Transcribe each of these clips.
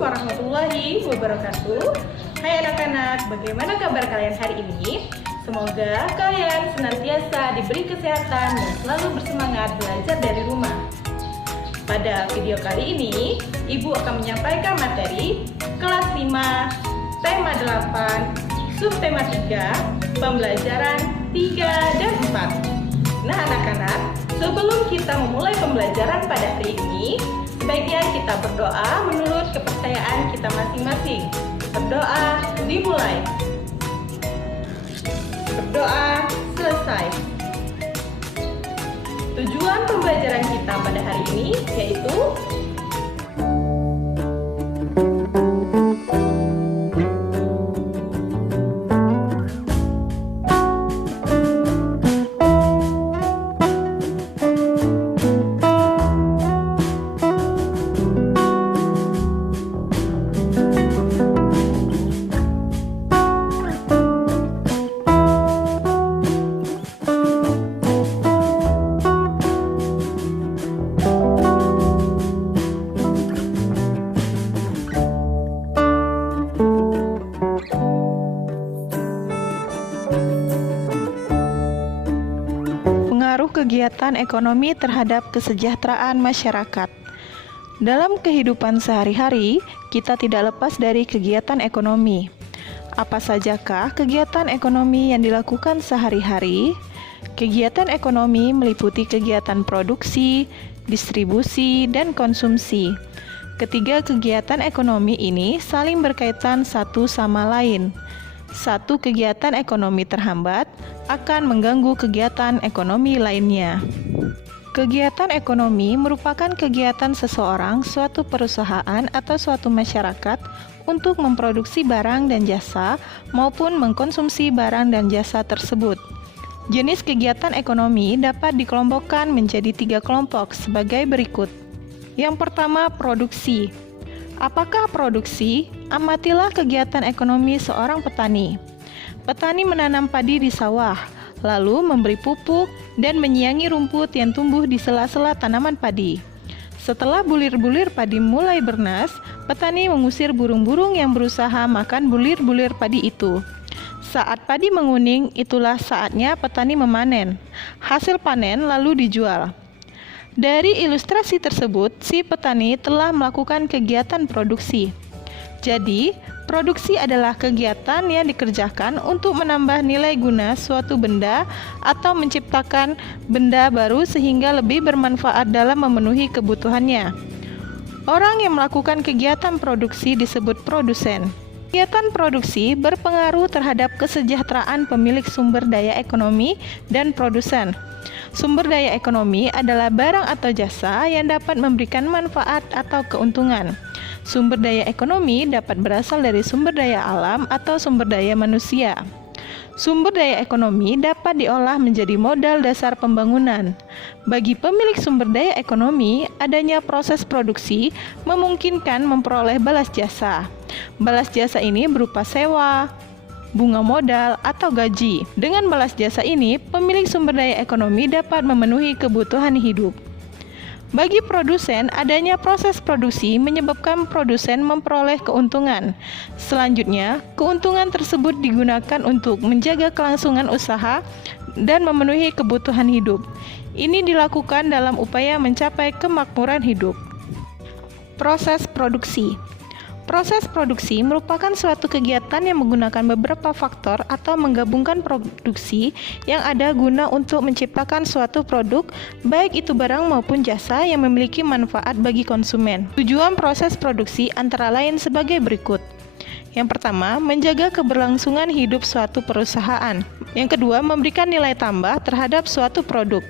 warahmatullahi wabarakatuh. Hai anak-anak, bagaimana kabar kalian hari ini? Semoga kalian senantiasa diberi kesehatan dan selalu bersemangat belajar dari rumah. Pada video kali ini, Ibu akan menyampaikan materi kelas 5, tema 8, subtema 3, pembelajaran 3 dan 4. Nah anak-anak, sebelum kita memulai pembelajaran pada hari ini, sebaiknya kita berdoa menurut kepercayaan kita masing-masing. Berdoa dimulai. Berdoa selesai. Tujuan pembelajaran kita pada hari ini yaitu pengaruh kegiatan ekonomi terhadap kesejahteraan masyarakat. Dalam kehidupan sehari-hari, kita tidak lepas dari kegiatan ekonomi. Apa sajakah kegiatan ekonomi yang dilakukan sehari-hari? Kegiatan ekonomi meliputi kegiatan produksi, distribusi, dan konsumsi. Ketiga kegiatan ekonomi ini saling berkaitan satu sama lain. Satu kegiatan ekonomi terhambat akan mengganggu kegiatan ekonomi lainnya. Kegiatan ekonomi merupakan kegiatan seseorang, suatu perusahaan, atau suatu masyarakat untuk memproduksi barang dan jasa maupun mengkonsumsi barang dan jasa tersebut. Jenis kegiatan ekonomi dapat dikelompokkan menjadi 3 kelompok sebagai berikut. Yang pertama, produksi. Apakah produksi? Amatilah kegiatan ekonomi seorang petani. Petani menanam padi di sawah, lalu memberi pupuk dan menyiangi rumput yang tumbuh di sela-sela tanaman padi. Setelah bulir-bulir padi mulai bernas, petani mengusir burung-burung yang berusaha makan bulir-bulir padi itu. Saat padi menguning, itulah saatnya petani memanen. Hasil panen lalu dijual. Dari ilustrasi tersebut, si petani telah melakukan kegiatan produksi. Jadi, produksi adalah kegiatan yang dikerjakan untuk menambah nilai guna suatu benda atau menciptakan benda baru sehingga lebih bermanfaat dalam memenuhi kebutuhannya. Orang yang melakukan kegiatan produksi disebut produsen. Kegiatan produksi berpengaruh terhadap kesejahteraan pemilik sumber daya ekonomi dan produsen. Sumber daya ekonomi adalah barang atau jasa yang dapat memberikan manfaat atau keuntungan. Sumber daya ekonomi dapat berasal dari sumber daya alam atau sumber daya manusia. Sumber daya ekonomi dapat diolah menjadi modal dasar pembangunan. Bagi pemilik sumber daya ekonomi, adanya proses produksi memungkinkan memperoleh balas jasa. Balas jasa ini berupa sewa, bunga modal, atau gaji. Dengan balas jasa ini, pemilik sumber daya ekonomi dapat memenuhi kebutuhan hidup. Bagi produsen, adanya proses produksi menyebabkan produsen memperoleh keuntungan. Selanjutnya, keuntungan tersebut digunakan untuk menjaga kelangsungan usaha dan memenuhi kebutuhan hidup. Ini dilakukan dalam upaya mencapai kemakmuran hidup. Proses produksi. Proses produksi merupakan suatu kegiatan yang menggunakan beberapa faktor atau menggabungkan produksi yang ada guna untuk menciptakan suatu produk, baik itu barang maupun jasa yang memiliki manfaat bagi konsumen. Tujuan proses produksi antara lain sebagai berikut. Yang pertama, menjaga keberlangsungan hidup suatu perusahaan. Yang kedua, memberikan nilai tambah terhadap suatu produk.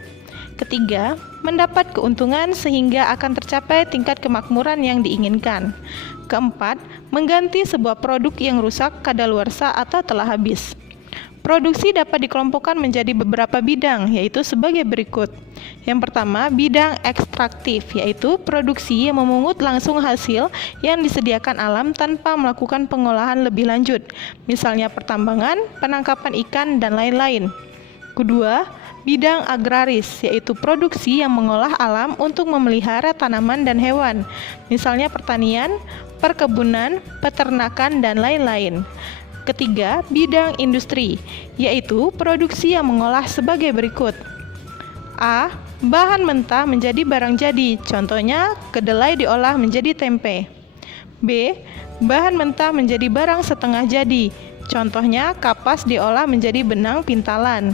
Ketiga, mendapat keuntungan sehingga akan tercapai tingkat kemakmuran yang diinginkan. Keempat, mengganti sebuah produk yang rusak, kadaluarsa, atau telah habis. Produksi dapat dikelompokkan menjadi beberapa bidang, yaitu sebagai berikut. Yang pertama, bidang ekstraktif, yaitu produksi yang memungut langsung hasil yang disediakan alam tanpa melakukan pengolahan lebih lanjut, misalnya pertambangan, penangkapan ikan, dan lain-lain. Kedua, bidang agraris, yaitu produksi yang mengolah alam untuk memelihara tanaman dan hewan, misalnya pertanian, perkebunan, peternakan, dan lain-lain. Ketiga, bidang industri, yaitu produksi yang mengolah sebagai berikut. A. Bahan mentah menjadi barang jadi, contohnya kedelai diolah menjadi tempe. B. Bahan mentah menjadi barang setengah jadi, contohnya kapas diolah menjadi benang pintalan.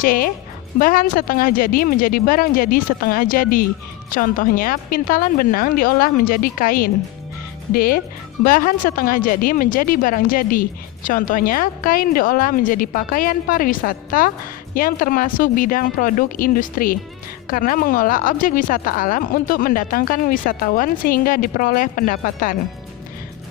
C. Bahan setengah jadi menjadi barang jadi setengah jadi, contohnya pintalan benang diolah menjadi kain. D. Bahan setengah jadi menjadi barang jadi, contohnya kain diolah menjadi pakaian pariwisata yang termasuk bidang produk industri, karena mengolah objek wisata alam untuk mendatangkan wisatawan sehingga diperoleh pendapatan.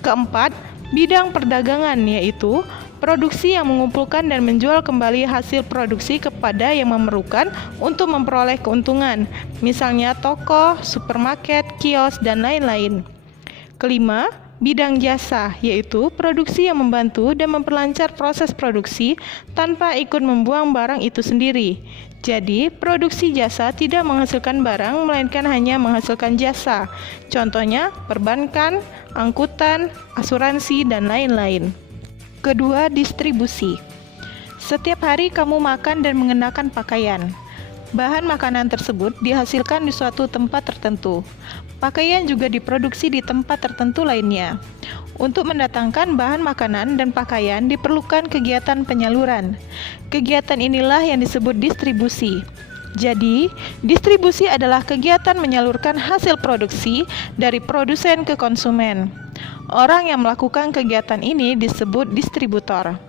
Keempat, bidang perdagangan, yaitu produksi yang mengumpulkan dan menjual kembali hasil produksi kepada yang memerlukan untuk memperoleh keuntungan, misalnya toko, supermarket, kios, dan lain-lain. Kelima, bidang jasa, yaitu produksi yang membantu dan memperlancar proses produksi tanpa ikut membuang barang itu sendiri. Jadi, produksi jasa tidak menghasilkan barang, melainkan hanya menghasilkan jasa. Contohnya, perbankan, angkutan, asuransi, dan lain-lain. Kedua, distribusi. Setiap hari kamu makan dan mengenakan pakaian. Bahan makanan tersebut dihasilkan di suatu tempat tertentu. Pakaian juga diproduksi di tempat tertentu lainnya. Untuk mendatangkan bahan makanan dan pakaian diperlukan kegiatan penyaluran. Kegiatan inilah yang disebut distribusi. Jadi, distribusi adalah kegiatan menyalurkan hasil produksi dari produsen ke konsumen. Orang yang melakukan kegiatan ini disebut distributor.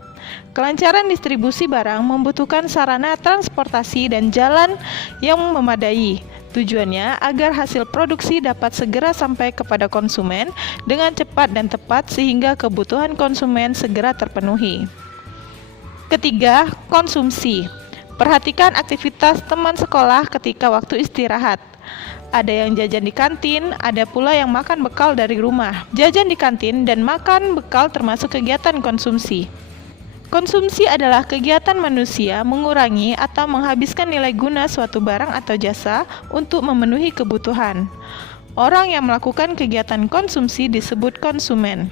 Kelancaran distribusi barang membutuhkan sarana transportasi dan jalan yang memadai. Tujuannya agar hasil produksi dapat segera sampai kepada konsumen dengan cepat dan tepat sehingga kebutuhan konsumen segera terpenuhi. Ketiga, konsumsi. Perhatikan aktivitas teman sekolah ketika waktu istirahat. Ada yang jajan di kantin, ada pula yang makan bekal dari rumah. Jajan di kantin dan makan bekal termasuk kegiatan konsumsi. Konsumsi adalah kegiatan manusia mengurangi atau menghabiskan nilai guna suatu barang atau jasa untuk memenuhi kebutuhan. Orang yang melakukan kegiatan konsumsi disebut konsumen.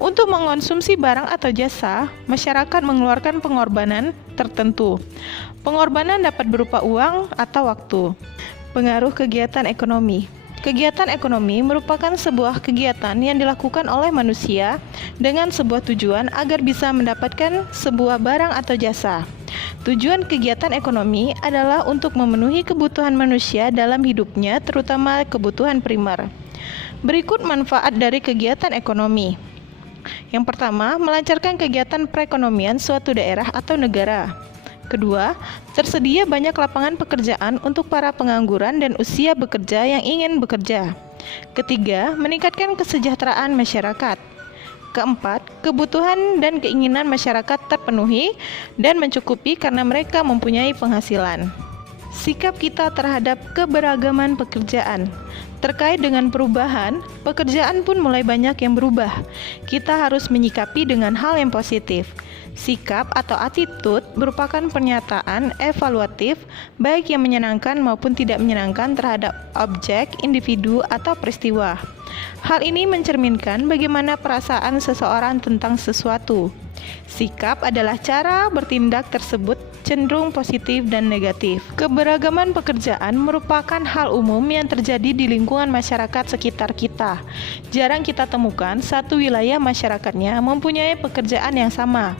Untuk mengonsumsi barang atau jasa, masyarakat mengeluarkan pengorbanan tertentu. Pengorbanan dapat berupa uang atau waktu. Pengaruh kegiatan ekonomi. Kegiatan ekonomi merupakan sebuah kegiatan yang dilakukan oleh manusia dengan sebuah tujuan agar bisa mendapatkan sebuah barang atau jasa. Tujuan kegiatan ekonomi adalah untuk memenuhi kebutuhan manusia dalam hidupnya, terutama kebutuhan primer. Berikut manfaat dari kegiatan ekonomi. Yang pertama, melancarkan kegiatan perekonomian suatu daerah atau negara. Kedua, tersedia banyak lapangan pekerjaan untuk para pengangguran dan usia bekerja yang ingin bekerja. Ketiga, meningkatkan kesejahteraan masyarakat. Keempat, kebutuhan dan keinginan masyarakat terpenuhi dan mencukupi karena mereka mempunyai penghasilan. Sikap kita terhadap keberagaman pekerjaan. Terkait dengan perubahan, pekerjaan pun mulai banyak yang berubah. Kita harus menyikapi dengan hal yang positif. Sikap atau attitude merupakan pernyataan evaluatif baik yang menyenangkan maupun tidak menyenangkan terhadap objek, individu, atau peristiwa. Hal ini mencerminkan bagaimana perasaan seseorang tentang sesuatu. Sikap adalah cara bertindak tersebut cenderung positif dan negatif. Keberagaman pekerjaan merupakan hal umum yang terjadi di lingkungan masyarakat sekitar kita. Jarang kita temukan satu wilayah masyarakatnya mempunyai pekerjaan yang sama.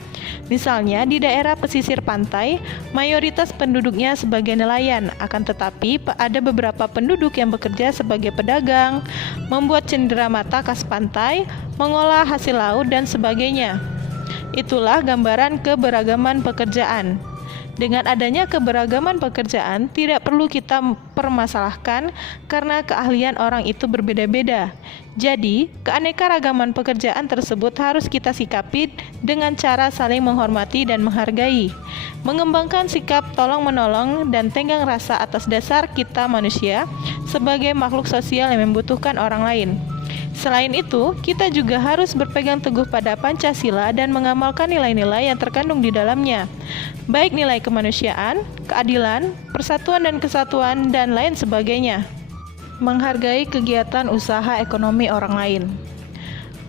Misalnya di daerah pesisir pantai, mayoritas penduduknya sebagai nelayan, akan tetapi ada beberapa penduduk yang bekerja sebagai pedagang, membuat cenderamata khas pantai, mengolah hasil laut, dan sebagainya. Itulah gambaran keberagaman pekerjaan. Dengan adanya keberagaman pekerjaan, tidak perlu kita permasalahkan karena keahlian orang itu berbeda-beda. Jadi, keanekaragaman pekerjaan tersebut harus kita sikapi dengan cara saling menghormati dan menghargai. Mengembangkan sikap tolong-menolong dan tenggang rasa atas dasar kita manusia sebagai makhluk sosial yang membutuhkan orang lain. Selain itu, kita juga harus berpegang teguh pada Pancasila dan mengamalkan nilai-nilai yang terkandung di dalamnya, baik nilai kemanusiaan, keadilan, persatuan dan kesatuan, dan lain sebagainya. Menghargai kegiatan usaha ekonomi orang lain.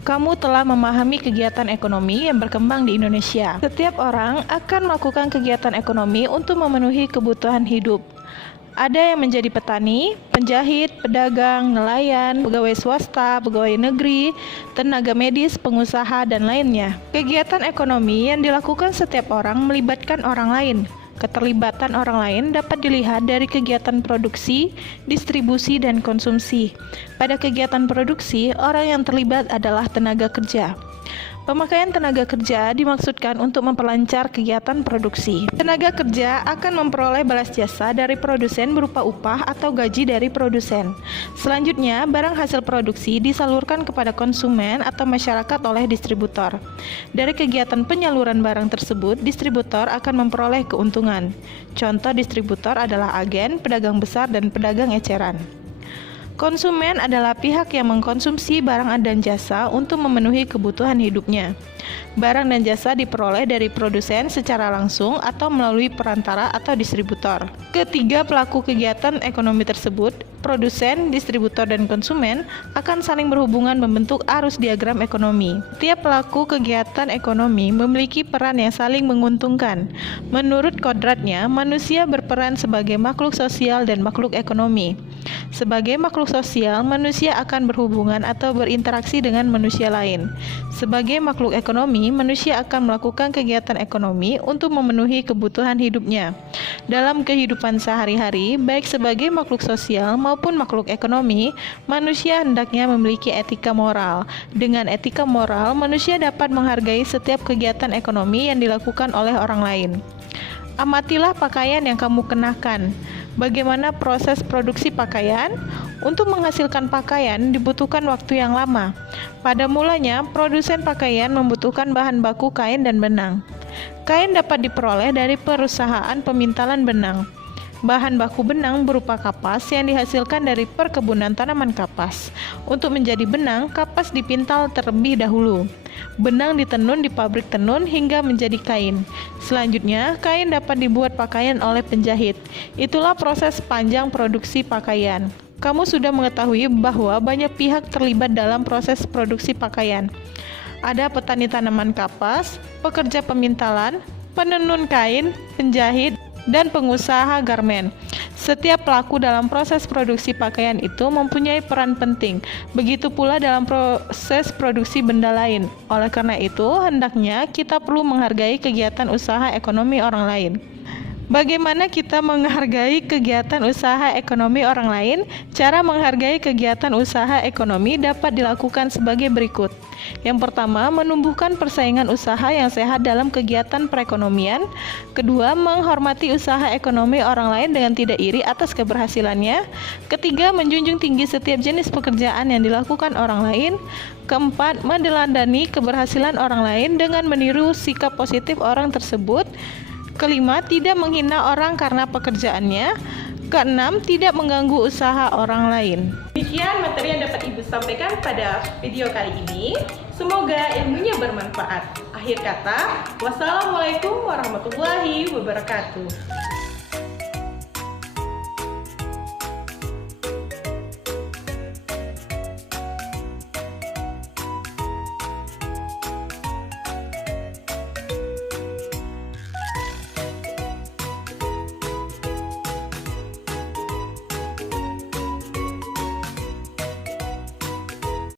Kamu telah memahami kegiatan ekonomi yang berkembang di Indonesia. Setiap orang akan melakukan kegiatan ekonomi untuk memenuhi kebutuhan hidup. Ada yang menjadi petani, penjahit, pedagang, nelayan, pegawai swasta, pegawai negeri, tenaga medis, pengusaha, dan lainnya. Kegiatan ekonomi yang dilakukan setiap orang melibatkan orang lain. Keterlibatan orang lain dapat dilihat dari kegiatan produksi, distribusi, dan konsumsi. Pada kegiatan produksi, orang yang terlibat adalah tenaga kerja. Pemakaian tenaga kerja dimaksudkan untuk memperlancar kegiatan produksi. Tenaga kerja akan memperoleh balas jasa dari produsen berupa upah atau gaji dari produsen. Selanjutnya, barang hasil produksi disalurkan kepada konsumen atau masyarakat oleh distributor. Dari kegiatan penyaluran barang tersebut, distributor akan memperoleh keuntungan. Contoh distributor adalah agen, pedagang besar, dan pedagang eceran. Konsumen adalah pihak yang mengkonsumsi barang dan jasa untuk memenuhi kebutuhan hidupnya. Barang dan jasa diperoleh dari produsen secara langsung atau melalui perantara atau distributor. Ketiga pelaku kegiatan ekonomi tersebut, produsen, distributor, dan konsumen, akan saling berhubungan membentuk arus diagram ekonomi. Setiap pelaku kegiatan ekonomi memiliki peran yang saling menguntungkan. Menurut kodratnya, manusia berperan sebagai makhluk sosial dan makhluk ekonomi. Sebagai makhluk sosial, manusia akan berhubungan atau berinteraksi dengan manusia lain. Sebagai makhluk ekonomi, manusia akan melakukan kegiatan ekonomi untuk memenuhi kebutuhan hidupnya. Dalam kehidupan sehari-hari, baik sebagai makhluk sosial maupun makhluk ekonomi, manusia hendaknya memiliki etika moral. Dengan etika moral, manusia dapat menghargai setiap kegiatan ekonomi yang dilakukan oleh orang lain. Amatilah pakaian yang kamu kenakan. Bagaimana proses produksi pakaian? Untuk menghasilkan pakaian dibutuhkan waktu yang lama. Pada mulanya, produsen pakaian membutuhkan bahan baku kain dan benang. Kain dapat diperoleh dari perusahaan pemintalan benang. Bahan baku benang berupa kapas yang dihasilkan dari perkebunan tanaman kapas. Untuk menjadi benang, kapas dipintal terlebih dahulu. Benang ditenun di pabrik tenun hingga menjadi kain. Selanjutnya, kain dapat dibuat pakaian oleh penjahit. Itulah proses panjang produksi pakaian. Kamu sudah mengetahui bahwa banyak pihak terlibat dalam proses produksi pakaian. Ada petani tanaman kapas, pekerja pemintalan, penenun kain, penjahit, dan pengusaha garmen. Setiap pelaku dalam proses produksi pakaian itu mempunyai peran penting. Begitu pula dalam proses produksi benda lain. Oleh karena itu, hendaknya kita perlu menghargai kegiatan usaha ekonomi orang lain. Bagaimana kita menghargai kegiatan usaha ekonomi orang lain? Cara menghargai kegiatan usaha ekonomi dapat dilakukan sebagai berikut. Yang pertama, menumbuhkan persaingan usaha yang sehat dalam kegiatan perekonomian. Kedua, menghormati usaha ekonomi orang lain dengan tidak iri atas keberhasilannya. Ketiga, menjunjung tinggi setiap jenis pekerjaan yang dilakukan orang lain. Keempat, meneladani keberhasilan orang lain dengan meniru sikap positif orang tersebut. Kelima, tidak menghina orang karena pekerjaannya. Keenam, tidak mengganggu usaha orang lain. Demikian materi yang dapat Ibu sampaikan pada video kali ini. Semoga ilmunya bermanfaat. Akhir kata, wassalamualaikum warahmatullahi wabarakatuh.